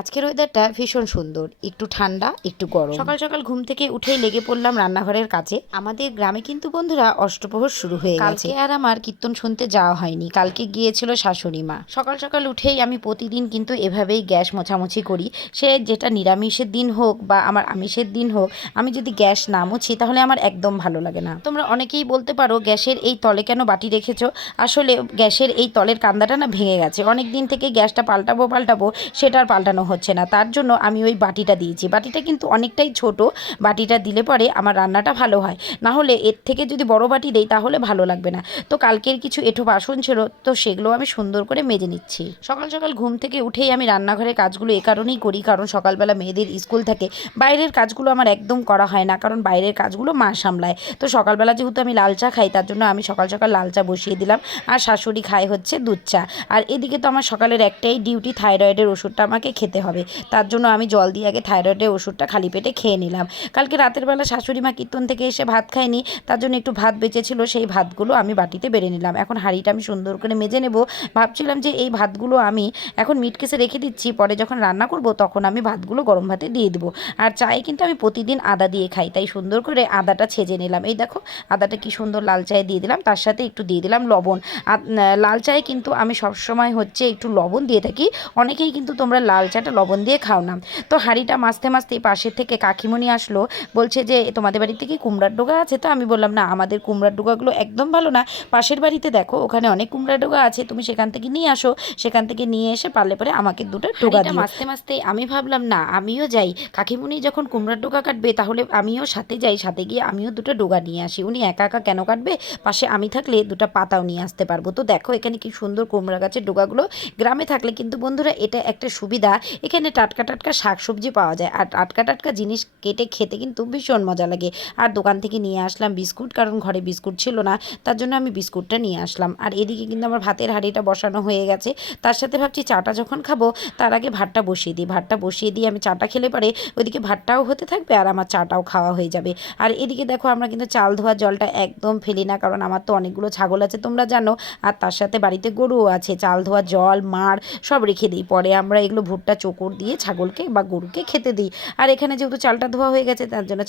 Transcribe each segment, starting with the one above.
আজকের ওয়েদারটা ভীষণ সুন্দর, একটু ঠান্ডা একটু গরম। সকাল সকাল ঘুম থেকে উঠেই লেগে পড়লাম রান্নাঘরের কাছে। আমাদের গ্রামে কিন্তু বন্ধুরা অষ্টপ্রহর শুরু হয়ে গেছে। কালকে আর আমার কীর্তন শুনতে যাওয়া হয়নি, কালকে গিয়েছিল শাশুড়ি মা। সকাল সকাল উঠেই আমি প্রতিদিন কিন্তু এভাবেই গ্যাস মোছামুছি করি। সে যেটা নিরামিষের দিন হোক বা আমার আমিষের দিন হোক, আমি যদি গ্যাস না মুছি তাহলে আমার একদম ভালো লাগে না। তোমরা অনেকেই বলতে পারো গ্যাসের এই তলে কেন বাটি রেখেছো। আসলে গ্যাসের এই তলের কান্দাটা না ভেঙে গেছে, অনেক দিন থেকে গ্যাসটা পাল্টাবো সেটা আর পাল্টানো হচ্ছে না। তার জন্য আমি ওই বাটিটা দিয়েছি। বাটিটা কিন্তু অনেকটাই ছোট, বাটিটা দিলে পরে আমার রান্নাটা ভালো হয়। না হলে এর থেকে যদি বড় বাটি দেই তাহলে ভালো লাগবে না। তো কালকের কিছু এঁঠো বাসন ছিল, তো সেগুলো আমি সুন্দর করে মেজে নিচ্ছি। সকাল সকাল ঘুম থেকে উঠেই আমি রান্নাঘরের কাজগুলো এ কারণেই করি, কারণ সকালবেলা মেয়েদের স্কুল থাকে। বাইরের কাজগুলো আমার একদম করা হয় না, কারণ বাইরের কাজগুলো মা সামলায়। তো সকালবেলা যেহেতু আমি লাল চা খাই, তার জন্য আমি সকাল সকাল লাল চা বসিয়ে দিলাম। আর শাশুড়ি খায় হচ্ছে দুধ চা। আর এদিকে তো আমার সকালের একটাই ডিউটি, থাইরয়েডের ওষুধটা আমাকে খেতে হবে। তার জন্য আমি জল দিয়ে আগে থাইরয়েডের ওষুধটা খালি পেটে খেয়ে নিলাম। কালকে রাতের বেলা শাশুড়ি মা কীর্তন থেকে এসে ভাত খায়নি, তার জন্য একটু ভাত বেঁচেছিল, সেই ভাতগুলো আমি বাটিতে বেড়ে নিলাম। এখন হাঁড়িটা আমি সুন্দর করে মেজে নেব। ভাবছিলাম যে এই ভাতগুলো আমি এখন মিট কেসে রেখে দিচ্ছি, পরে যখন রান্না করব তখন আমি ভাতগুলো গরম ভাতে দিয়ে দেবো। আর চায়ে কিন্তু আমি প্রতিদিন আদা দিয়ে খাই, তাই সুন্দর করে আদাটা ছেঁচে নিলাম। এই দেখো আদাটা কি সুন্দর লাল চায়ে দিয়ে দিলাম, তার সাথে একটু দিয়ে দিলাম লবণ। আর লাল চায়ে কিন্তু আমি সবসময় হচ্ছে একটু লবণ দিয়ে থাকি। অনেকেই কিন্তু তোমরা লাল চাটা লবণ দিয়ে খাও না। তো হাঁড়িটা মাজতে মাজতেই পাশের থেকে কাকিমণি আসলো, বলছে যে তোমাদের বাড়িতে কি কুমড়ার ডোগা আছে? তো আমি বললাম না, আমাদের কুমড়ার ডোগাগুলো একদম ভালো না, পাশের বাড়িতে দেখো ওখানে অনেক কুমড়ার ডোগা আছে, তুমি সেখান থেকে নিয়ে আসো। সেখান থেকে নিয়ে এসে পারলে পরে আমাকে দুটো ডোগা দিও। মাজতে মাজতে আমি ভাবলাম না আমিও যাই, কাকিমণি যখন কুমড়ার ডোগা কাটবে তাহলে আমিও সাথে যাই, সাথে গিয়ে আমিও দুটো ডোগা নিয়ে আসি। উনি একা একা কেন কাটবে, পাশে আমি থাকলে দুটো পাতাও নিয়ে আসতে পারবো। তো দেখো এখানে কি সুন্দর কুমড়া গাছের ডোগাগুলো। গ্রামে থাকলে কিন্তু বন্ধুরা এটা একটা সুবিধা, এখানে টাটকা টাটকা শাকসবজি পাওয়া যায়, আর টাটকা টাটকা জিনিস কেটে খেতে কিন্তু ভীষণ মজা লাগে। আর দোকান থেকে নিয়ে আসলাম বিস্কুট, কারণ ঘরে বিস্কুট ছিল না, তার জন্য আমি বিস্কুটটা নিয়ে আসলাম। আর এদিকে কিন্তু আমার ভাতের হাঁড়িটা বসানো হয়ে গেছে। তার সাথে ভাবছি চাটা যখন খাবো তার আগে ভাতটা বসিয়ে দিই। ভাতটা বসিয়ে দিয়ে আমি চাটা খেলে পারে ওইদিকে ভাতটাও হতে থাকবে আর আমার চাটাও খাওয়া হয়ে যাবে। আর এদিকে দেখো আমরা কিন্তু চাল ধোয়ার জলটা একদম ফেলি না, কারণ আমার তো অনেকগুলো ছাগল আছে তোমরা জানো, আর তার সাথে বাড়িতে গরুও আছে। চাল ধোয়ার জল মাড় সব রেখে দিই, পরে আমরা এগুলো ভুট্টা চোকর দিয়ে ছাগলকে বা গরুকে খেতে দিই। আর এখানে যেহেতু চালটা ধোয়া হয়ে গেছে তার জন্য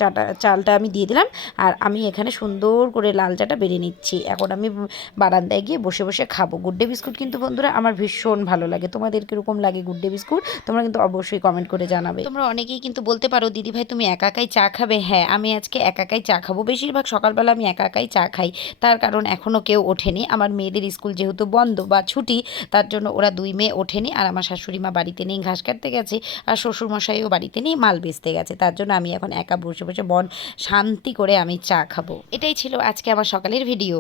চালটা আমি দিয়ে দিলাম। আর আমি এখানে সুন্দর করে লাল চাটা বেড়ে নিচ্ছি। এখন আমি বারান্দায় গিয়ে বসে বসে খাবো। গুড ডে বিস্কুট কিন্তু বন্ধুরা আমার ভীষণ ভালো লাগে। তোমাদের কীরকম লাগে গুড ডে বিস্কুট তোমরা কিন্তু অবশ্যই কমেন্ট করে জানাবে। তোমরা অনেকেই কিন্তু বলতে পারো দিদি ভাই তুমি একা একাই চা খাবে। হ্যাঁ, আমি আজকে একা একাই চা খাবো। বেশিরভাগ সকালবেলা আমি একা একাই চা খাই, তার কারণ এখনও কেউ ওঠেনি। আমার মেয়েদের স্কুল যেহেতু বন্ধ বা ছুটি, তার জন্য ওরা দুই মেয়ে ওঠেনি। আর আমার শাশুড়ি মা বাড়িতে নেই, ঘাস কাটতে গেছে। আর শ্বশুরমশাইও বাড়িতে নেই, মাল বেচতে গেছে। তার জন্য আমি এখন একা বসে বসে শান্তি করে আমি চা খাবো। এটাই ছিল আজকে আমার সকালের ভিডিও।